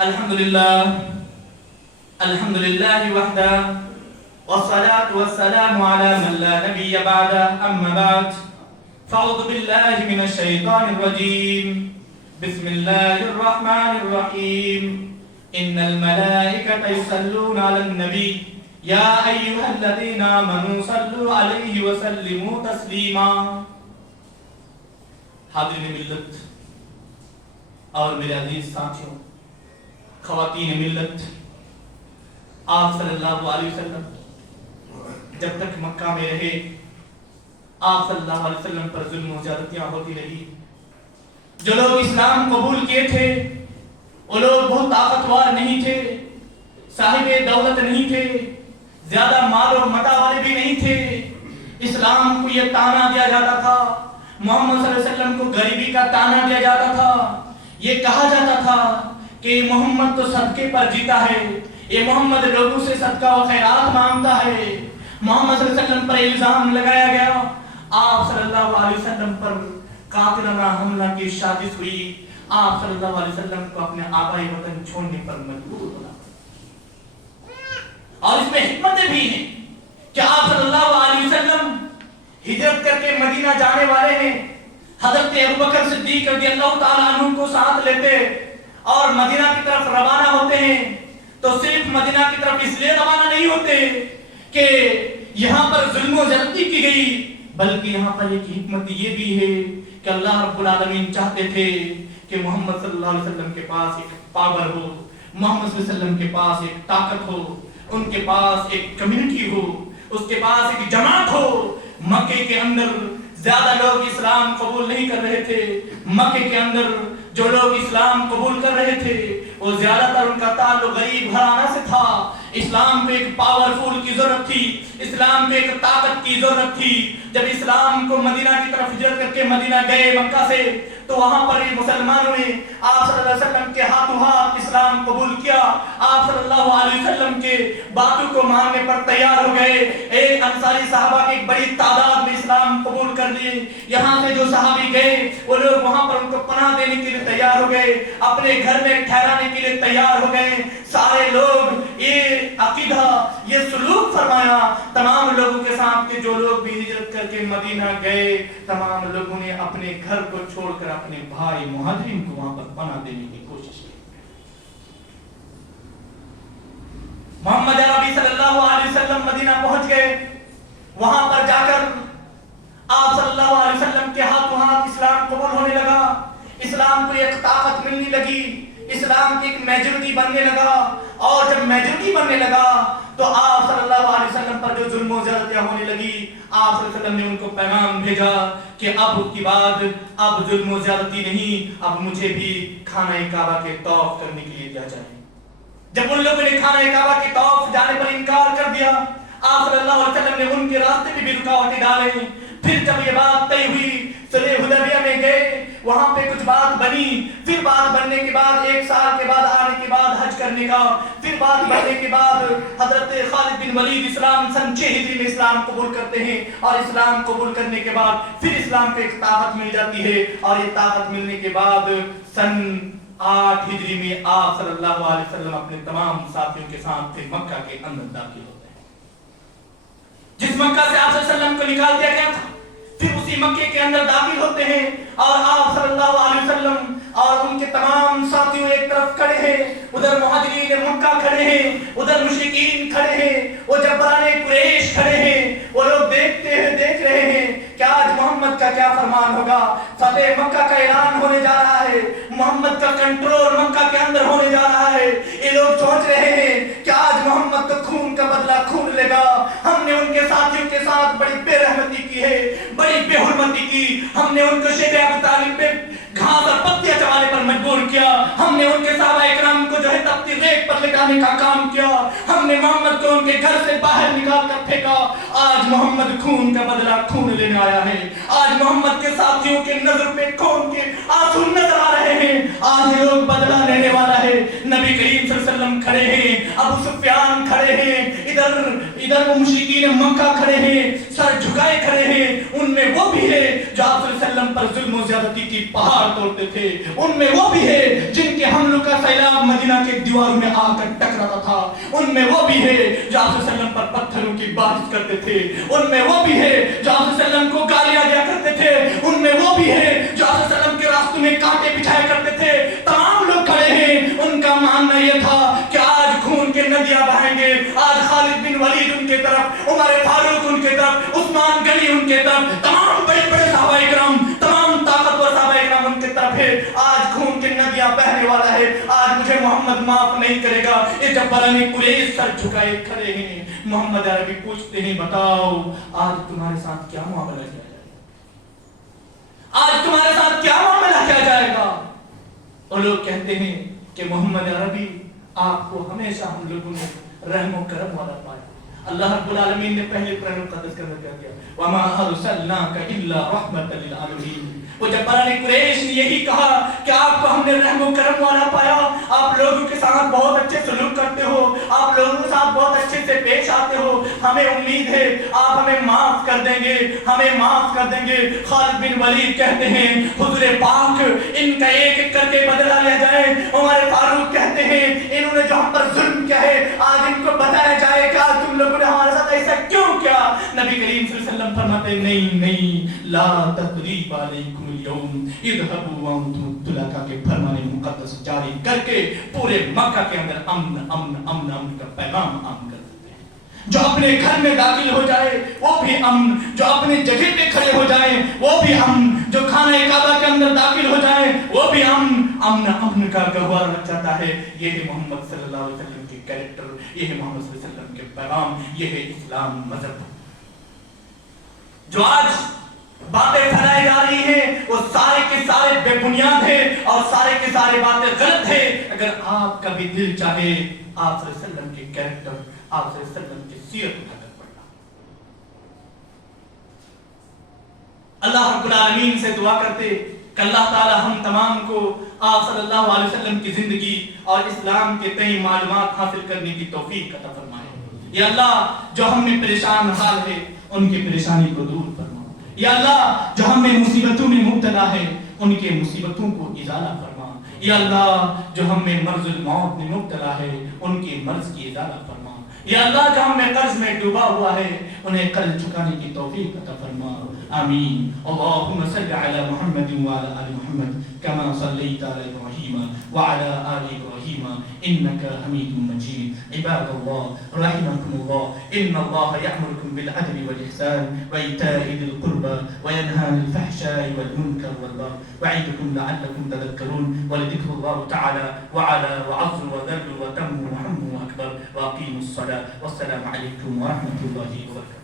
الحمدللہ وحدہ والصلاة والسلام على من لا نبی بعد اما بعد فاعوذ باللہ من الشیطان الرجیم بسم اللہ الرحمن الرحیم ان الملائکۃ یصلون علی النبی یا ایھا الذین آمنوا صلوا علیہ وسلموا تسلیما۔ حاضرین ملت اور میرے عزیز ساتھیوں، خواتین ملت، آپ صلی اللہ علیہ وسلم جب تک مکہ میں رہے آپ صلی اللہ علیہ وسلم پر ظلم و زیادتیاں ہوتی رہی۔ جو لوگ اسلام قبول کیے تھے وہ لوگ بہت طاقتور نہیں تھے، صاحب دولت نہیں تھے، زیادہ مال و متاع والے بھی نہیں تھے۔ اسلام کو یہ تانا دیا جاتا تھا، محمد صلی اللہ علیہ وسلم کو غریبی کا تانا دیا جاتا تھا، یہ کہا جاتا تھا کہ محمد تو صدقے پر جیتا ہے، یہ محمد لوگوں سے صدقہ و خیرات مانگتا ہے۔ محمد صلی اللہ علیہ وسلم پر الزام لگایا گیا، آپ صلی اللہ علیہ وسلم پر قاتلانہ حملہ کی سازش ہوئی، آپ صلی اللہ علیہ وسلم کو اپنے آبائی وطن چھوڑنے پر مجبور ہونا۔ اور اس میں حکمتیں بھی ہیں کہ آپ صلی اللہ علیہ وسلم ہجرت کر کے مدینہ جانے والے ہیں، حضرت ابوبکر صدیق رضی اللہ تعالیٰ عنہ کو ساتھ لیتے اور مدینہ کی طرف روانہ ہوتے ہیں، تو صرف مدینہ کی طرف اس لیے روانہ نہیں ہوتے کہ یہاں پر ظلم و زیادتی کی گئی، بلکہ یہاں پر ایک حکمت یہ بھی ہے کہ اللہ رب العالمین چاہتے تھے کہ محمد صلی اللہ علیہ وسلم کے پاس ایک پاور ہو، محمد صلی اللہ علیہ وسلم کے پاس ایک طاقت ہو، ان کے پاس ایک کمیونٹی ہو، اس کے پاس ایک جماعت ہو۔ مکے کے اندر زیادہ لوگ اسلام قبول نہیں کر رہے تھے، مکے کے اندر جو لوگ اسلام قبول کر رہے تھے وہ زیادہ تر ان کا تعلق غریب گھرانہ سے تھا۔ اسلام کو ایک پاورفل کی ضرورت تھی، اسلام کو ایک طاقت کی ضرورت تھی۔ جب اسلام کو مدینہ کی طرف ہجرت کر کے مدینہ گئے مکہ سے، تو وہاں پر مسلمانوں نے آپ صلی اللہ علیہ وسلم کے ہاتھوں ہاتھ اسلام قبول کیا، آپ صلی اللہ علیہ وسلم کے باتوں کو ماننے پر تیار ہو گئے۔ ایک انصاری صحابہ کی ایک بڑی تعداد میں اسلام قبول کر لیے۔ یہاں سے جو صحابی گئے وہ لوگ وہاں پر ان کو پناہ دینے کے لیے تیار ہو گئے، اپنے گھر میں ٹھہرانے کے لیے تیار ہو گئے۔ سارے لوگ یہ عقیدہ، یہ سلوک فرمایا تمام لوگوں کے ساتھ کہ جو لوگ بھی ہجرت کر کے مدینہ گئے تمام لوگوں نے اپنے گھر کو چھوڑ کر اپنے بھائی مہاجرین کو وہاں پر پناہ دینے کی کوشش کی۔ محمد عربی صلی اللہ علیہ وسلم مدینہ پہنچ گئے، وہاں پر جا کر آپ صلی اللہ علیہ وسلم کے ہاتھوں ہاتھ اسلام قبول ہونے لگا، اسلام کو ایک طاقت ملنے لگی، اسلام کی ایک میجورٹی بننے لگا۔ اور جب میجورٹی بننے لگا تو آپ صلی اللہ علیہ وسلم پر جو ظلم و زیادتیاں ہونے لگی، آپ صلی اللہ علیہ وسلم نے ان کو پیغام بھیجا کہ اب کی بعد اب ظلم و زیادتی نہیں، اب مجھے بھی خانہ کعبہ کے طواف کرنے کے لیے دیا جائے۔ جب ان لوگوں نے خانہ کعبہ کے طواف جانے پر انکار کر دیا، آپ صلی اللہ علیہ وسلم نے ان کے راستے پہ بھی رکاوٹیں ڈالیں۔ پھر جب یہ بات طے ہوئی، صلح حدیبیہ میں گئے، وہاں پہ کچھ بات بنی، پھر بات بننے کے بعد ایک سال کے بعد آنے کے بعد حج کرنے کا، پھر بات بننے کے بعد حضرت خالد بن ولید اسلام سن 6 ہجری میں اسلام قبول کرتے ہیں، اور اسلام قبول کرنے کے بعد پھر اسلام کو ایک طاقت مل جاتی ہے، اور یہ طاقت ملنے کے بعد سن 8 ہجری میں آپ صلی اللہ علیہ وسلم اپنے تمام ساتھیوں کے ساتھ پھر مکہ کے اندر داخل ہوتے ہیں۔ جس مکہ سے آپ صلی اللہ علیہ وسلم کو نکال دیا گیا تھا، پھر اسی مکے کے اندر داخل ہوتے ہیں، اور آپ صلی اللہ علیہ وسلم اور ان کے تمام ساتھیوں ایک طرف کھڑے ہیں، ادھر مہاجرین مکہ کھڑے ہیں، ادھر مشرکین کھڑے ہیں، وہ جباران قریش کھڑے ہیں۔ وہ لوگ دیکھ رہے ہیں کہ آج محمد کا کیا فرمان ہوگا، فتح مکہ کا اعلان ہونے جا رہا ہے، محمد کا کنٹرول مکہ کے اندر ہونے جا رہا ہے۔ یہ لوگ سوچ رہے ہیں کہ آج محمد تو خون کا بدلہ خون لے گا۔ ہم نے ان کے ساتھیوں کے ساتھ بڑی بے رحمتی کی ہے، بڑی بے حرمتی کی، ہم نے ان کو شیب ابی طالب پہ گھاس اور پتیاں چبانے پر مجبور کیا، ہم نے ان کے صحابہ اکرام کو جو ہے تپتی ریت پر لٹانے کا کام کیا، ہم نے محمد کو ان کے گھر سے باہر نکال کر پھینکا۔ آج محمد خون کا بدلہ خون لینے آیا ہے، آج محمد کے ساتھیوں کے نظر پہ خون کے آنسو نظر آ رہے ہیں، آج یہ لوگ بدلہ لینے والا ہے۔ نبی کریم صلی اللہ علیہ وسلم کھڑے ہیں, ابو سفیان کھڑے ہیں, ادھر وہ مشرکین مکہ کھڑے ہیں, سر جھکائے کھڑے ہیں. ان میں وہ بھی ہے جو آپ صلی اللہ علیہ وسلم پر ظلم و زیادتی کی پہاڑ توڑتے تھے. ان میں وہ بھی ہے جن کے حملوں کا سیلاب مدینہ کے دیواروں میں آ کر ٹکراتا تھا. ان میں وہ بھی ہے جو آپ صلی اللہ علیہ وسلم پر پتھروں کی بارش کرتے تھے. ان میں وہ بھی ہے جو آپ صلی اللہ علیہ وسلم کو گالیاں دیا کرتے تھے. ان میں وہ بھی ہے جو آپ صلی اللہ علیہ وسلم کے راستوں میں کانٹے بچھایا کرتے تھے. تمام لوگ کھڑے ہیں. ان کا ماننا یہ تھا کہ آج خون کے ندیاں بہائیں گے. آج خالد بن ولید ان کے طرف, عمر فاروق ان کے طرف, عثمان غنی ان کے طرف, تمام بڑے بڑے صحابہ کرام, تمام طاقتور صحابہ کرام ان کے طرف ہے. آج خون کی ندیاں بہنے والا ہے. آج مجھے محمد معاف نہیں کرے گا. یہ جباران قریش سر جھکائے کھڑے ہیں. محمد عربی پوچھتے ہیں, بتاؤ آج تمہارے ساتھ کیا معاملہ کیا جائے گا؟ آج تمہارے ساتھ کیا معاملہ کیا جائے گا؟ اور لوگ کہتے ہیں کہ محمد عربی آپ کو ہمیشہ ہم لوگوں نے رحم و کرم والا پایا. اللہ رب العالمین نے پہلے قرآن مقدس کے اندر کیا دیا, وَمَا أَرْسَلْنَاكَ إِلَّا رَحْمَةً لِلْعَالَمِينَ. وہ جباران قریش نے یہی کہا کہ آپ کو ہم نے رحم و کرم والا پایا. آپ لوگوں کے ساتھ بہت اچھے سلوک کرتے ہو, آپ لوگوں کے ساتھ بہت اچھے سے پیش آتے ہو. ہمیں امید ہے آپ ہمیں معاف کر دیں گے, ہمیں معاف کر دیں گے. خالد بن ولید کہتے ہیں حضور پاک ان کا ایک ایک کر کے بدلہ لیا جائے. عمر فاروق کہتے ہیں انہوں نے جو ہم پر ظلم کیا ہے آج ان کو بتایا جائے کہ آج تم لوگوں نے ہمارے ساتھ ایسا کیوں کیا. نبی کریم صلی اللہ علیہ وسلم فرماتے نہیں, لا تثریب علیکم اليوم اذهبوا وانتم طلقاء کے فرمان مقدس جاری کر کے پورے مکہ کے اندر امن امن امن امن کا پیغام عام کر دیتے ہیں. جو اپنے گھر میں داخل ہو جائے وہ بھی امن, جو اپنے جگہ پہ کھڑے ہو جائے وہ بھی امن, جو خانہ کعبہ کے اندر داخل ہو جائے وہ بھی امن امن امن کا گہوارہ لگ جاتا ہے. یہ ہے محمد صلی اللہ علیہ وسلم کے کیریکٹر, یہ ہے محمد صلی اللہ علیہ وسلم کے پیغام, یہ ہے اسلام مذہب. جو آج باتیں پھیلائی جا رہی ہیں وہ سارے کے سارے بے بنیاد ہیں اور سارے کے سارے باتیں غلط ہیں. اگر آپ کا بھی دل چاہے آپ صلی اللہ علیہ وسلم کے کیریکٹر, آپ صلی اللہ علیہ وسلم کی سیرت اٹھا کر پڑھنا. اللہ رب العالمین سے دعا کرتے کہ اللہ تعالی ہم تمام کو آپ صلی اللہ علیہ وسلم کی زندگی اور اسلام کے تئیں معلومات حاصل کرنے کی توفیق عطا فرمائے. یا اللہ جو ہم میں پریشان حال ہے ان کی پریشانی کو دور فرما. یا اللہ جو ہم میں مصیبتوں میں مبتلا ہے ان کے مصیبتوں کو ازالہ فرما. یا اللہ جو ہم میں مرض الموت میں مبتلا ہے ان کے مرض کی ازالہ فرما. یا اللہ جو ہم میں قرض میں ڈوبا ہوا ہے انہیں قرض چکانے کی توفیق عطا فرما. آمین. اللهم صل على محمد وعلى آل محمد كما صليت على إبراهيم وعلى آل إبراهيم إنك حميد مجيد. عباد الله رحمكم الله, إن الله يأمركم بالعدل والإحسان وإيتاء ذي القربى وينهى عن الفحشاء والمنكر والبغي يعظكم لعلكم تذكرون. ولذكر الله تعالى وعلى وعظ وذل وتم وحم أكبر. وأقيموا الصلاة والسلام عليكم ورحمة الله وبركاته.